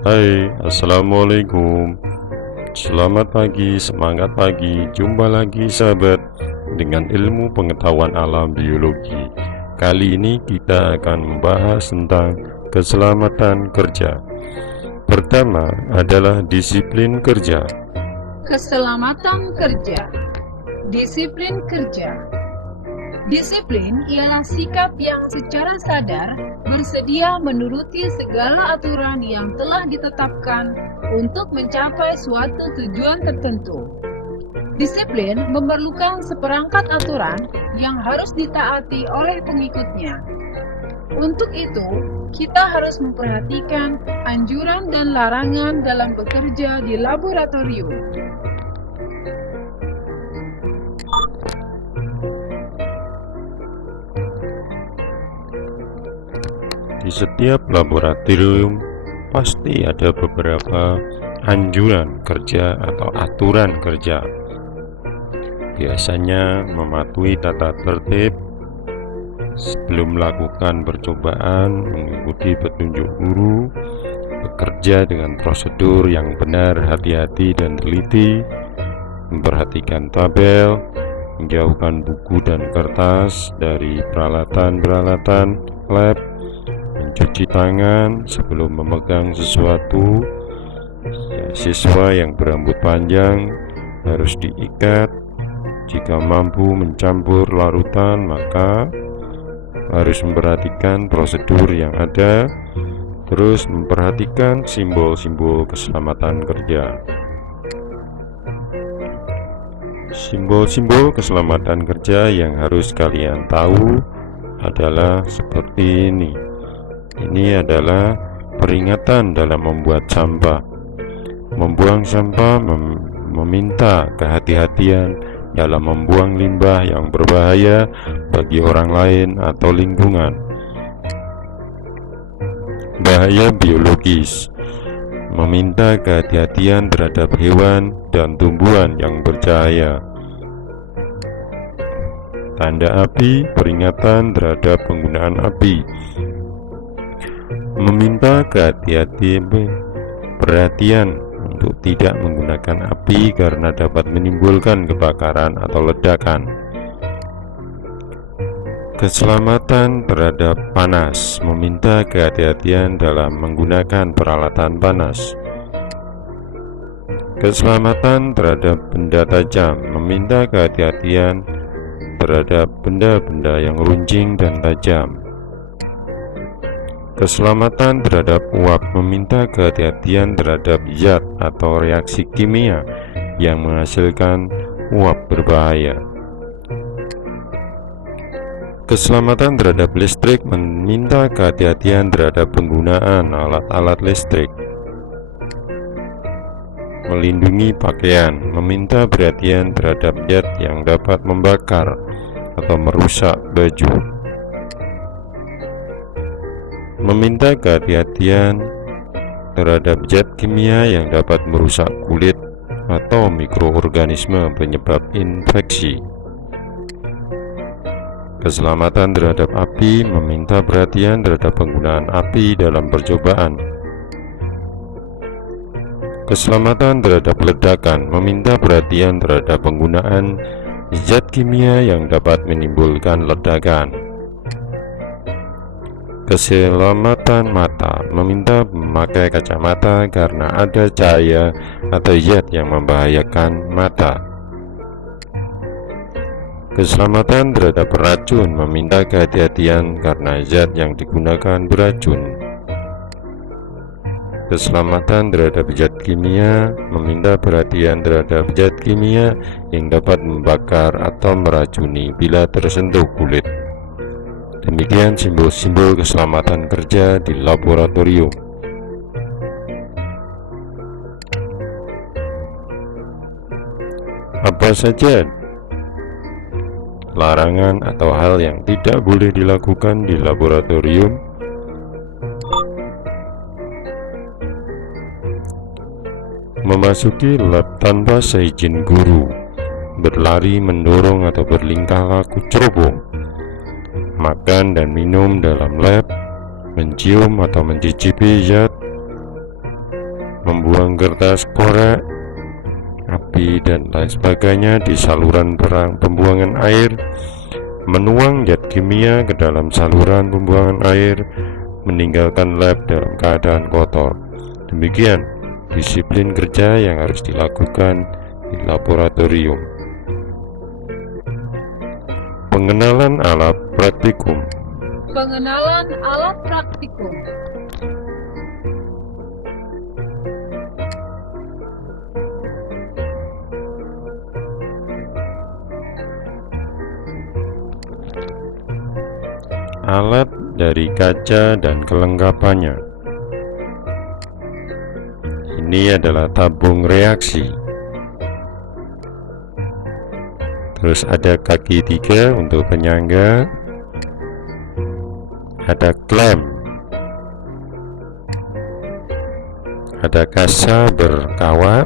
Hai, assalamualaikum. Selamat pagi, semangat pagi. Jumpa lagi sahabat dengan ilmu pengetahuan alam biologi. Kali ini kita akan membahas tentang keselamatan kerja. Pertama adalah disiplin kerja. Keselamatan kerja. Disiplin kerja. Disiplin ialah sikap yang secara sadar bersedia menuruti segala aturan yang telah ditetapkan untuk mencapai suatu tujuan tertentu. Disiplin memerlukan seperangkat aturan yang harus ditaati oleh pengikutnya. Untuk itu, kita harus memperhatikan anjuran dan larangan dalam bekerja di laboratorium. Di setiap laboratorium pasti ada beberapa anjuran kerja atau aturan kerja. Biasanya mematuhi tata tertib sebelum melakukan percobaan, mengikuti petunjuk guru, bekerja dengan prosedur yang benar, hati-hati dan teliti, memperhatikan tabel, menjauhkan buku dan kertas dari peralatan-peralatan lab, mencuci tangan sebelum memegang sesuatu. Siswa yang berambut panjang harus diikat. Jika mampu mencampur larutan, maka harus memperhatikan prosedur yang ada, terus memperhatikan simbol-simbol keselamatan kerja. Simbol-simbol keselamatan kerja yang harus kalian tahu adalah seperti ini. Ini adalah peringatan dalam membuat sampah. Membuang sampah meminta kehati-hatian dalam membuang limbah yang berbahaya bagi orang lain atau lingkungan. Bahaya biologis meminta kehati-hatian terhadap hewan dan tumbuhan yang bercahaya. Tanda api, peringatan terhadap penggunaan api, meminta perhatian untuk tidak menggunakan api karena dapat menimbulkan kebakaran atau ledakan. Keselamatan terhadap panas, meminta kehati-hatian dalam menggunakan peralatan panas. Keselamatan terhadap benda tajam, meminta kehati-hatian terhadap benda-benda yang runcing dan tajam. Keselamatan terhadap uap, meminta kehati-hatian terhadap zat atau reaksi kimia yang menghasilkan uap berbahaya. Keselamatan terhadap listrik, meminta kehati-hatian terhadap penggunaan alat-alat listrik. Melindungi pakaian, meminta perhatian terhadap zat yang dapat membakar atau merusak baju. Meminta kehati-hatian terhadap zat kimia yang dapat merusak kulit atau mikroorganisme penyebab infeksi. Keselamatan terhadap api, meminta perhatian terhadap penggunaan api dalam percobaan. Keselamatan terhadap ledakan, meminta perhatian terhadap penggunaan zat kimia yang dapat menimbulkan ledakan. Keselamatan mata, meminta memakai kacamata karena ada cahaya atau zat yang membahayakan mata. Keselamatan terhadap racun, meminta kehati-hatian karena zat yang digunakan beracun. Keselamatan terhadap zat kimia, meminta perhatian terhadap zat kimia yang dapat membakar atau meracuni bila tersentuh kulit. Demikian simbol-simbol keselamatan kerja di laboratorium. Apa saja larangan atau hal yang tidak boleh dilakukan di laboratorium? Memasuki lab tanpa seizin guru, berlari, mendorong atau berlingkah laku ceroboh, makan dan minum dalam lab, mencium atau mencicipi zat, membuang kertas, korek, api, dan lain sebagainya di saluran pembuangan air, menuang zat kimia ke dalam saluran pembuangan air, meninggalkan lab dalam keadaan kotor. Demikian disiplin kerja yang harus dilakukan di laboratorium. Pengenalan alat praktikum. Pengenalan alat praktikum. Alat dari kaca dan kelengkapannya. Ini adalah tabung reaksi. Terus ada kaki 3 untuk penyangga, ada klem, ada kasa berkawat,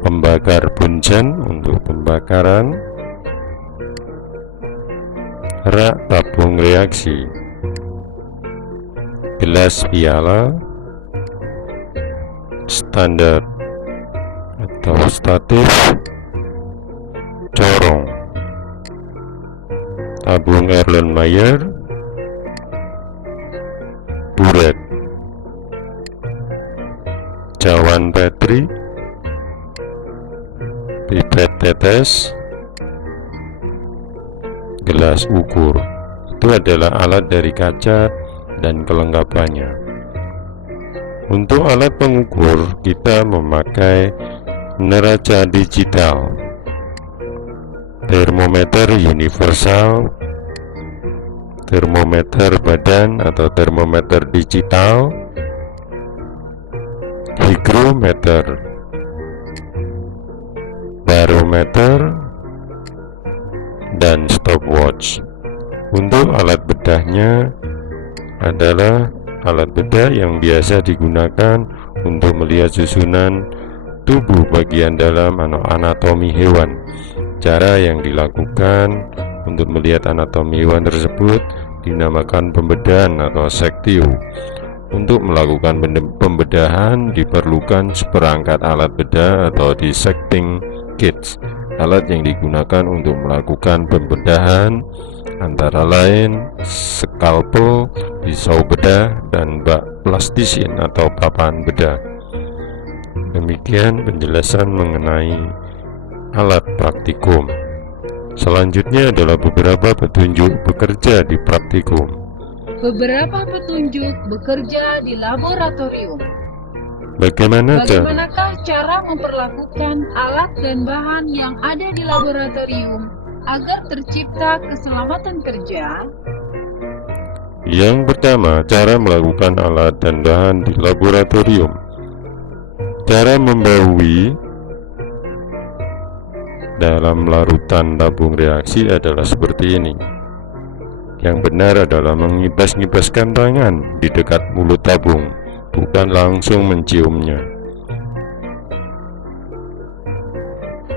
pembakar punjen untuk pembakaran, rak tabung reaksi, gelas piala, standar atau statif, corong, tabung Erlenmeyer, buret, cawan Petri, pipet tetes, gelas ukur. Itu adalah alat dari kaca dan kelengkapannya. Untuk alat pengukur, kita memakai neraca digital, termometer universal, termometer badan atau termometer digital, hygrometer, barometer, dan stopwatch. Untuk alat bedahnya adalah alat bedah yang biasa digunakan untuk melihat susunan tubuh bagian dalam atau anatomi hewan. Cara yang dilakukan untuk melihat anatomi hewan tersebut dinamakan pembedahan atau sektio. Untuk melakukan pembedahan diperlukan seperangkat alat bedah atau dissecting kits. Alat yang digunakan untuk melakukan pembedahan antara lain skalpel, pisau bedah, dan bak plastisin atau papan bedah. Demikian penjelasan mengenai alat praktikum. Selanjutnya adalah beberapa petunjuk bekerja di praktikum. Beberapa petunjuk bekerja di laboratorium. Bagaimanakah cara memperlakukan alat dan bahan yang ada di laboratorium agar tercipta keselamatan kerja? Yang pertama, cara melakukan alat dan bahan di laboratorium. Cara membaui dalam larutan tabung reaksi adalah seperti ini. Yang benar adalah mengibas-ngibaskan tangan di dekat mulut tabung, bukan langsung menciumnya.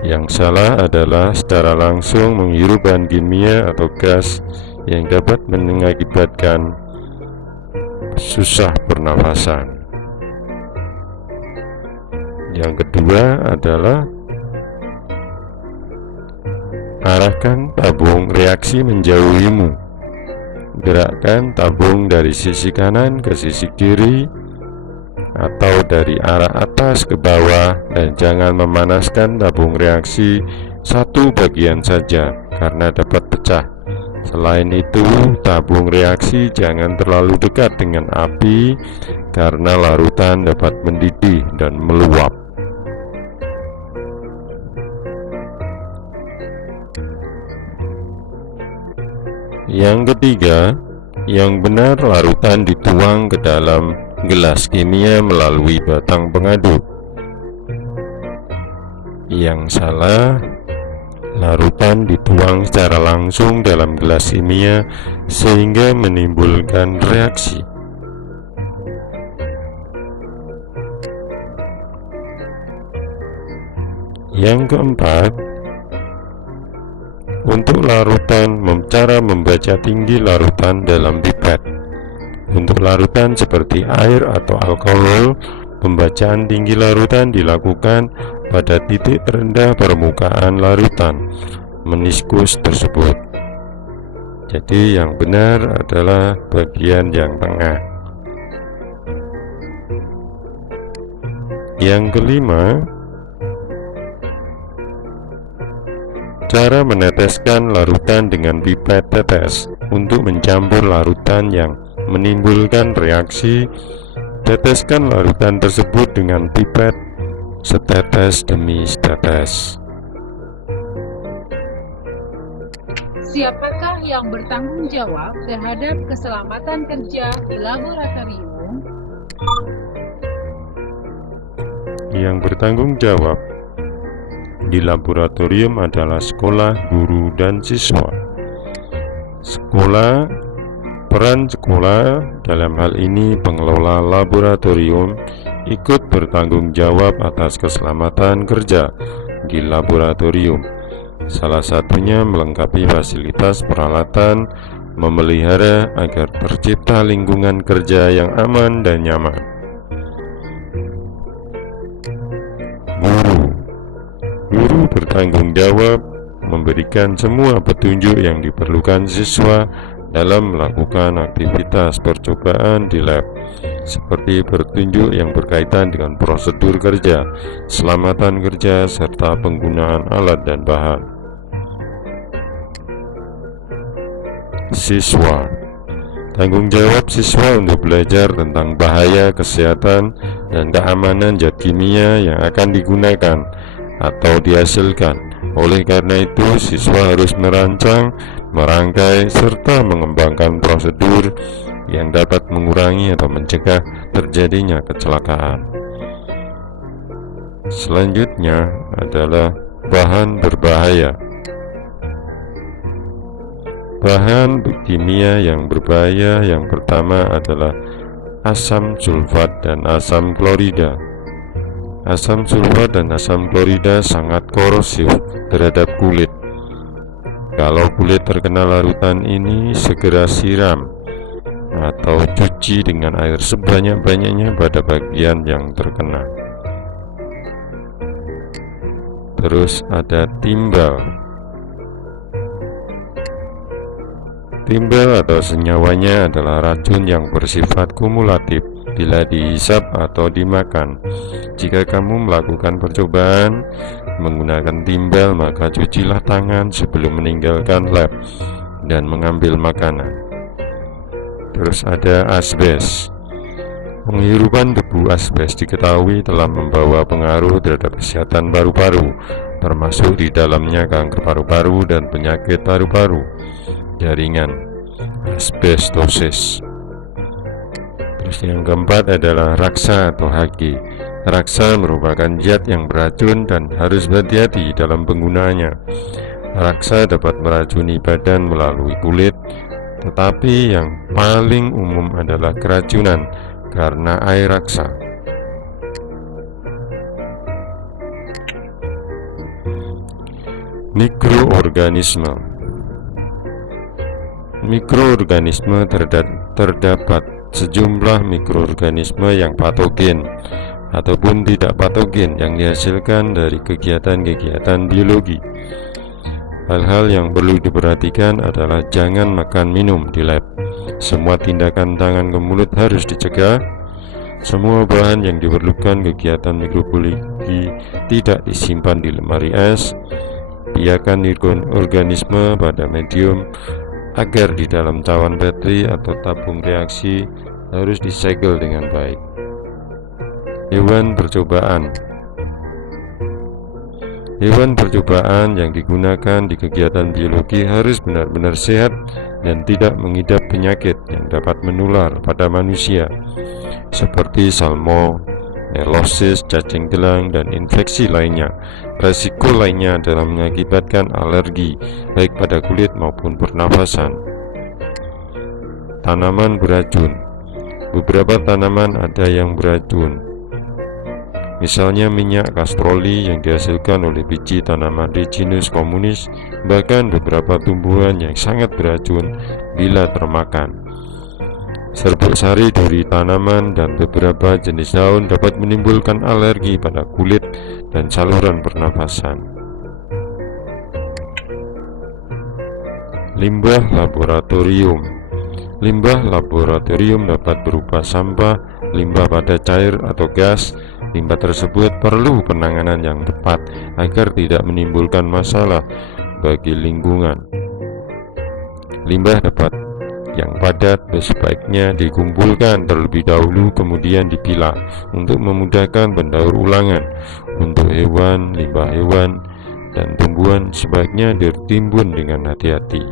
Yang salah adalah secara langsung menghirup bahan kimia atau gas yang dapat mengakibatkan susah pernafasan. Yang kedua adalah arahkan tabung reaksi menjauhimu. Gerakkan tabung dari sisi kanan ke sisi kiri atau dari arah atas ke bawah, dan jangan memanaskan tabung reaksi satu bagian saja karena dapat pecah. Selain itu, tabung reaksi jangan terlalu dekat dengan api karena larutan dapat mendidih dan meluap. Yang ketiga, yang benar larutan dituang ke dalam gelas kimia melalui batang pengaduk. Yang salah, larutan dituang secara langsung dalam gelas kimia sehingga menimbulkan reaksi. Yang keempat, untuk larutan, cara membaca tinggi larutan dalam pipet. Untuk larutan seperti air atau alkohol, pembacaan tinggi larutan dilakukan pada titik terendah permukaan larutan meniskus tersebut. Jadi yang benar adalah bagian yang tengah. Yang kelima, cara meneteskan larutan dengan pipet tetes. Untuk mencampur larutan yang menimbulkan reaksi, teteskan larutan tersebut dengan pipet setetes demi setetes. Siapakah yang bertanggung jawab terhadap keselamatan kerja di laboratorium? Yang bertanggung jawab di laboratorium adalah sekolah, guru, dan siswa. Peran sekolah dalam hal ini pengelola laboratorium ikut bertanggung jawab atas keselamatan kerja di laboratorium. Salah satunya melengkapi fasilitas peralatan, memelihara agar tercipta lingkungan kerja yang aman dan nyaman. Guru bertanggung jawab memberikan semua petunjuk yang diperlukan siswa dalam melakukan aktivitas percobaan di lab, seperti petunjuk yang berkaitan dengan prosedur kerja, keselamatan kerja, serta penggunaan alat dan bahan. Siswa, tanggung jawab siswa untuk belajar tentang bahaya kesehatan dan keamanan zat kimia yang akan digunakan atau dihasilkan. Oleh karena itu, siswa harus merancang, merangkai, serta mengembangkan prosedur yang dapat mengurangi atau mencegah terjadinya kecelakaan. Selanjutnya adalah bahan berbahaya. Bahan kimia yang berbahaya yang pertama adalah asam sulfat dan asam klorida. Asam sulfat dan asam klorida sangat korosif terhadap kulit. Kalau kulit terkena larutan ini, segera siram atau cuci dengan air sebanyak-banyaknya pada bagian yang terkena. Terus ada timbal. Timbal atau senyawanya adalah racun yang bersifat kumulatif bila dihisap atau dimakan. Jika kamu melakukan percobaan menggunakan timbal, maka cucilah tangan sebelum meninggalkan lab dan mengambil makanan. Terus ada asbes. Penghirupan debu asbes diketahui telah membawa pengaruh terhadap kesehatan paru-paru, termasuk di dalamnya kanker paru-paru dan penyakit paru-paru, jaringan asbestosis. Terus yang keempat adalah raksa atau Hg. Raksa merupakan zat yang beracun dan harus berhati-hati dalam penggunaannya. Raksa dapat meracuni badan melalui kulit, tetapi yang paling umum adalah keracunan karena air raksa. Mikroorganisme terdapat sejumlah mikroorganisme yang patogen ataupun tidak patogen yang dihasilkan dari kegiatan-kegiatan biologi. Hal-hal yang perlu diperhatikan adalah jangan makan minum di lab. Semua tindakan tangan ke mulut harus dicegah. Semua bahan yang diperlukan kegiatan mikrobiologi tidak disimpan di lemari es. Biarkan organisme pada medium agar di dalam cawan bateri atau tabung reaksi harus disegel dengan baik. Hewan percobaan. Hewan percobaan yang digunakan di kegiatan biologi harus benar-benar sehat dan tidak mengidap penyakit yang dapat menular pada manusia, seperti salmonellosis, cacing gelang, dan infeksi lainnya. Resiko lainnya adalah mengakibatkan alergi, baik pada kulit maupun pernafasan. Tanaman beracun. Beberapa tanaman ada yang beracun, misalnya minyak kastroli yang dihasilkan oleh biji tanaman Ricinus communis, bahkan beberapa tumbuhan yang sangat beracun bila termakan. Serbuk sari dari tanaman dan beberapa jenis daun dapat menimbulkan alergi pada kulit dan saluran pernafasan. Limbah laboratorium. Limbah laboratorium dapat berupa sampah, limbah pada cair atau gas. Limbah tersebut perlu penanganan yang tepat agar tidak menimbulkan masalah bagi lingkungan. Limbah yang padat sebaiknya dikumpulkan terlebih dahulu kemudian dipilah untuk memudahkan pendaur ulangan. Untuk hewan, limbah hewan dan tumbuhan sebaiknya ditimbun dengan hati-hati.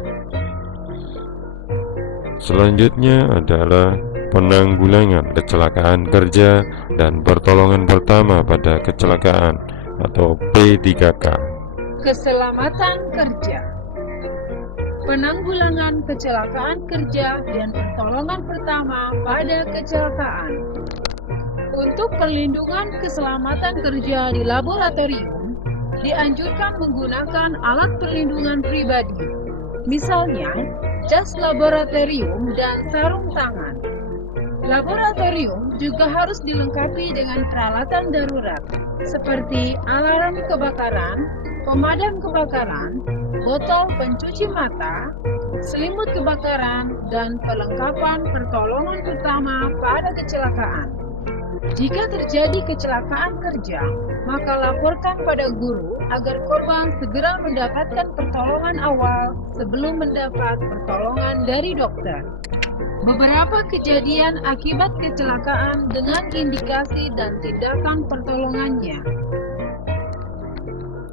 Selanjutnya adalah penanggulangan kecelakaan kerja dan pertolongan pertama pada kecelakaan atau P3K. Keselamatan kerja. Penanggulangan kecelakaan kerja dan pertolongan pertama pada kecelakaan. Untuk perlindungan keselamatan kerja di laboratorium, dianjurkan menggunakan alat perlindungan pribadi, misalnya jas laboratorium dan sarung tangan. Laboratorium juga harus dilengkapi dengan peralatan darurat, seperti alarm kebakaran, pemadam kebakaran, botol pencuci mata, selimut kebakaran, dan perlengkapan pertolongan pertama pada kecelakaan. Jika terjadi kecelakaan kerja, maka laporkan pada guru agar korban segera mendapatkan pertolongan awal sebelum mendapat pertolongan dari dokter. Beberapa kejadian akibat kecelakaan dengan indikasi dan tindakan pertolongannya.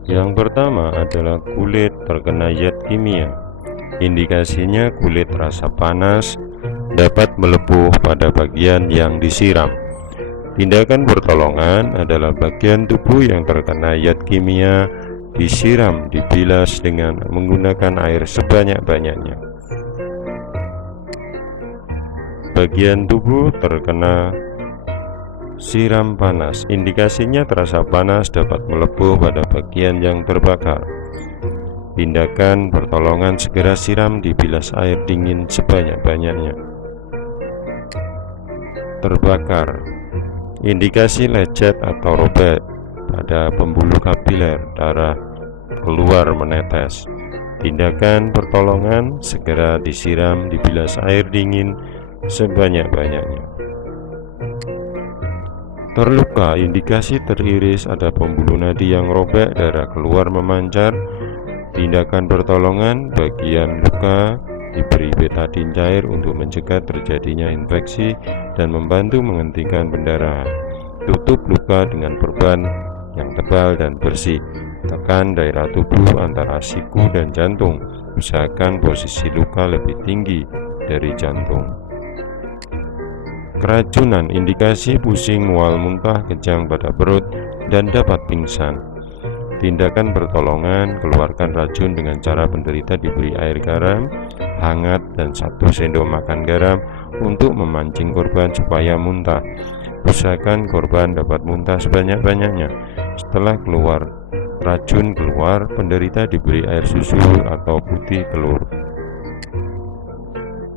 Yang pertama adalah kulit terkena zat kimia. Indikasinya kulit terasa panas, dapat melepuh pada bagian yang disiram. Tindakan pertolongan adalah bagian tubuh yang terkena zat kimia disiram, dibilas dengan menggunakan air sebanyak-banyaknya. Bagian tubuh terkena siram panas. Indikasinya terasa panas, dapat melepuh pada bagian yang terbakar. Tindakan pertolongan segera siram, dibilas air dingin sebanyak-banyaknya. Terbakar. Indikasi lecet atau robek pada pembuluh kapiler, darah keluar menetes. Tindakan pertolongan segera disiram, dibilas air dingin sebanyak-banyaknya. Terluka. Indikasi teriris, ada pembuluh nadi yang robek, darah keluar memancar. Tindakan pertolongan, bagian luka diberi betadin cair untuk mencegah terjadinya infeksi dan membantu menghentikan pendarahan. Tutup luka dengan perban yang tebal dan bersih. Tekan daerah tubuh antara siku dan jantung. Usahakan posisi luka lebih tinggi dari jantung. Keracunan. Indikasi pusing, mual, muntah, kejang pada perut, dan dapat pingsan. Tindakan pertolongan, keluarkan racun dengan cara penderita diberi air garam hangat dan 1 sendok makan garam untuk memancing korban supaya muntah. Usahakan korban dapat muntah sebanyak-banyaknya. Setelah racun keluar, penderita diberi air susu atau putih telur.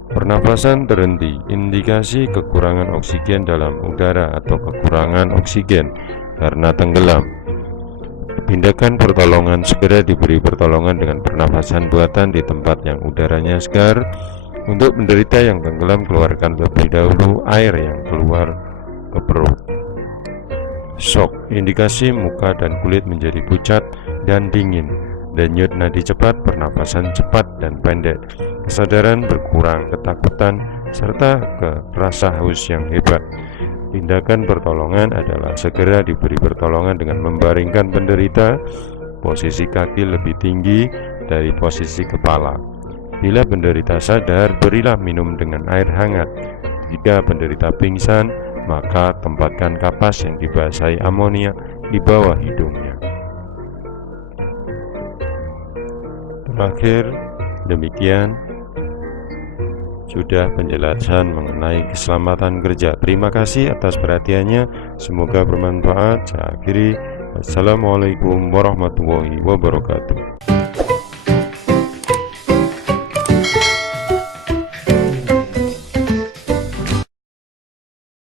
Pernafasan terhenti. Indikasi kekurangan oksigen dalam udara atau kekurangan oksigen karena tenggelam. Tindakan pertolongan, segera diberi pertolongan dengan pernafasan buatan di tempat yang udaranya segar. Untuk penderita yang tenggelam, keluarkan terlebih dahulu air yang keluar ke perut. Shock. Indikasi muka dan kulit menjadi pucat dan dingin. Denyut nadi cepat, pernapasan cepat dan pendek, kesadaran berkurang, ketakutan, serta rasa haus yang hebat. Tindakan pertolongan adalah segera diberi pertolongan dengan membaringkan penderita. Posisi kaki lebih tinggi dari posisi kepala. Bila penderita sadar, berilah minum dengan air hangat. Jika penderita pingsan, maka tempatkan kapas yang dibasahi amonia di bawah hidungnya. Terakhir, demikian sudah penjelasan mengenai keselamatan kerja. Terima kasih atas perhatiannya, semoga bermanfaat. Saya akhiri. Assalamualaikum warahmatullahi wabarakatuh.